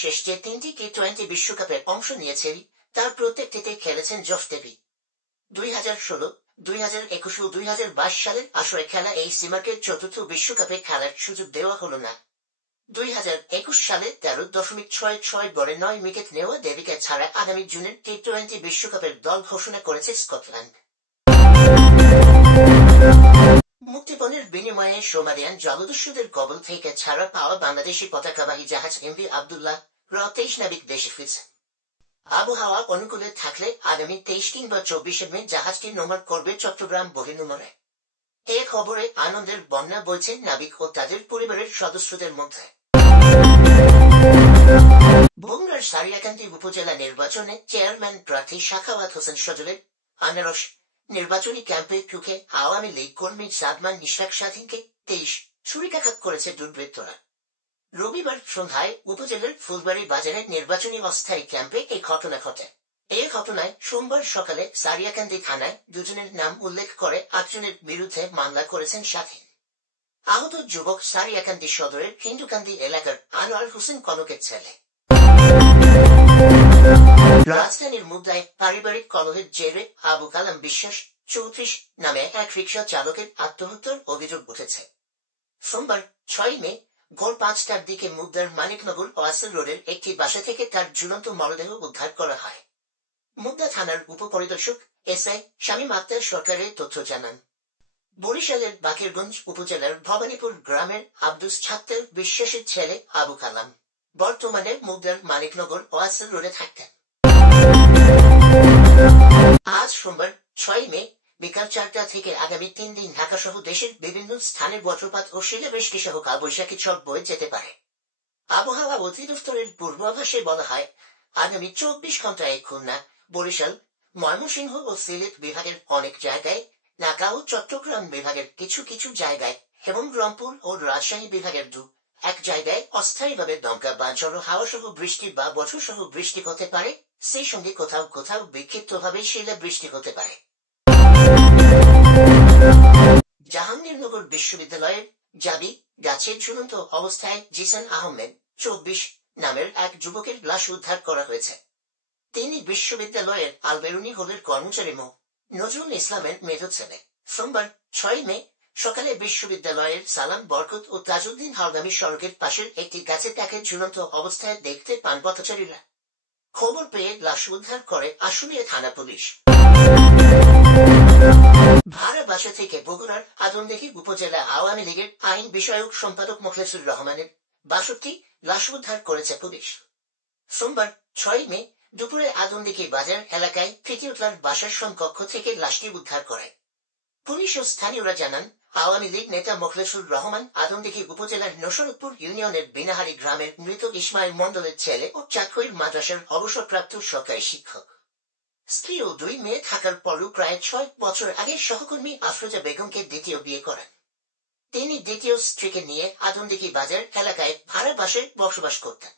শেষ যে 3টি টি-20 বিশ্বকাপে অংশ নিয়েছেন তার প্রত্যেকটিতে খেলেছেন জফ দেবী। 2016, 2021 ও 2022 সালের আসরে খেলা এই সীমাকে চতুর্থ বিশ্বকাপে খেলার সুযোগ দেওয়া হল না। 2021 সালে 13.66 গড়ে 9 উইকেট নেওয়া দেবীকে ছাড়া আগামী জুনের টি-20 বিশ্বকাপের দল ঘোষণা করেছে স্কটল্যান্ড। মুক্তিপণের বিনিময়ে সোমালিয়ান জলদস্যুদের কবল থেকে ছাড়া পাওয়া বাংলাদেশি পতাকাবাহী জাহাজ এমভি আবদুল্লাহ র 23 নাবিক দেশে ফিরছে। আবহাওয়া অনুকূলে থাকলে আগামী 23 কিংবা 24 মে জাহাজটি নোঙর করবে চট্টগ্রাম বহির্নোঙরে। এ খবরে আনন্দের বন্যা বইছে নাবিক ও তাদের পরিবারের সদস্যদের মধ্যে। বগুড়ার সারিয়াকান্দি উপজেলা নির্বাচনে চেয়ারম্যান প্রার্থী সাখাওয়াত হোসেন সজলের আনারস নির্বাচনী ক্যাম্পে ঢুকে আওয়ামী লীগ কর্মী সাদমান নিশাক স্বাধীনকে 23 ছুরিকাঘাত করেছে দুর্বৃত্তরা। রবিবার সন্ধ্যায় উপজেলার ফুলবাড়ি বাজারের নির্বাচনী অস্থায়ী ক্যাম্পে এই ঘটনা ঘটে। এই ঘটনায় সোমবার সকালে সারিয়াকান্দি থানায় দুজনের নাম উল্লেখ করে 8 জনের বিরুদ্ধে মামলা করেছেন স্বাধীন। আহত যুবক সারিয়াকান্দি সদরের হিন্দুকান্দি এলাকার আনোয়ার হোসেন কনকের ছেলে। রাজধানীর মুগদায় পারিবারিক কলহের জেরে আবু কালাম বিশ্বাস 34 নামে এক রিকশা চালকের আত্মহত্যার অভিযোগ উঠেছে। সোমবার 6 মে ভোর 5টার দিকে মুগদার মানিকনগর ওয়াসেল রোডের একটি বাসা থেকে তার ঝুলন্ত মরদেহ উদ্ধার করা হয়। মুগদা থানার উপপরিদর্শক এসআই শামীম আক্তার সরকারের তথ্য জানান। বরিশালের বাকেরগঞ্জ উপজেলার ভবানীপুর গ্রামের আব্দুস ছাত্তার বিশ্বাসের ছেলে আবু কালাম বর্তমানে মুগদার মানিকনগর ওয়াসেল রোডে থাকতেন। আজ সোমবার 6 মে বিকাল 4টা থেকে আগামী 3 দিন ঢাকাসহ দেশের বিভিন্ন স্থানে বজ্রপাত ও শিলাবৃষ্টি সহ কালবৈশাখী ঝড় বয়ে যেতে পারে। আবহাওয়া অধিদপ্তরের পূর্বাভাসে বলা হয়, আগামী 24 ঘন্টায় খুলনা, বরিশাল, ময়মনসিংহ ও সিলেট বিভাগের অনেক জায়গায়, ঢাকা ও চট্টগ্রাম বিভাগের কিছু কিছু জায়গায় এবং রংপুর ও রাজশাহী বিভাগের 2-1 জায়গায় অস্থায়ীভাবে দমকা বা ঝড়ো হাওয়া সহ বৃষ্টি বা বজ্র সহ বৃষ্টি হতে পারে। সেই সঙ্গে কোথাও কোথাও বিক্ষিপ্তভাবে শিলাবৃষ্টি হতে পারে। জাহাঙ্গীরনগর বিশ্ববিদ্যালয়ের জাবি গাছের ঝুলন্ত অবস্থায় জিসান আহমেদ 24 নামের এক যুবকের লাশ উদ্ধার করা হয়েছে। তিনি বিশ্ববিদ্যালয়ের আলবেরুনি হলের কর্মচারী মো. নজরুল ইসলামের মেজ ছেলে। সোমবার 6 মে সকালে বিশ্ববিদ্যালয়ের সালাম বরকত ও তাজউদ্দিন হালগামী সড়কের পাশের একটি গাছে তাকে ঝুলন্ত অবস্থায় দেখতে পান পথচারীরা। খবর পেয়ে লাশ উদ্ধার করে আশুলিয়া থানা পুলিশ। ভাড়া বাসা থেকে বগুড়ার আদমদীঘি উপজেলা আওয়ামী লীগের আইন বিষয়ক সম্পাদক মোখলেসুর রহমানের 62 লাশ উদ্ধার করেছে পুলিশ। সোমবার 6 মে দুপুরে আদমদীঘি বাজার এলাকায় তৃতীয়তলার বাসার সমকক্ষ থেকে লাশটি উদ্ধার করে পুলিশ ও স্থানীয়রা জানান, আওয়ামী লীগ নেতা মোখলেসুর রহমান আদমদীঘি উপজেলার নসরতপুর ইউনিয়নের বিনাহারি গ্রামের মৃত ইসমাইল মণ্ডলের ছেলে ও চাঁদখৈর মাদ্রাসার অবসরপ্রাপ্ত সরকারি শিক্ষক। স্ত্রী ও 2 মেয়ে থাকার পরও প্রায় 6 বছর আগে সহকর্মী আফরোজা বেগমকে দ্বিতীয় বিয়ে করেন। তিনি দ্বিতীয় স্ত্রীকে নিয়ে আদমদীঘি বাজার এলাকায় ভাড়া বাসায় বসবাস করতেন।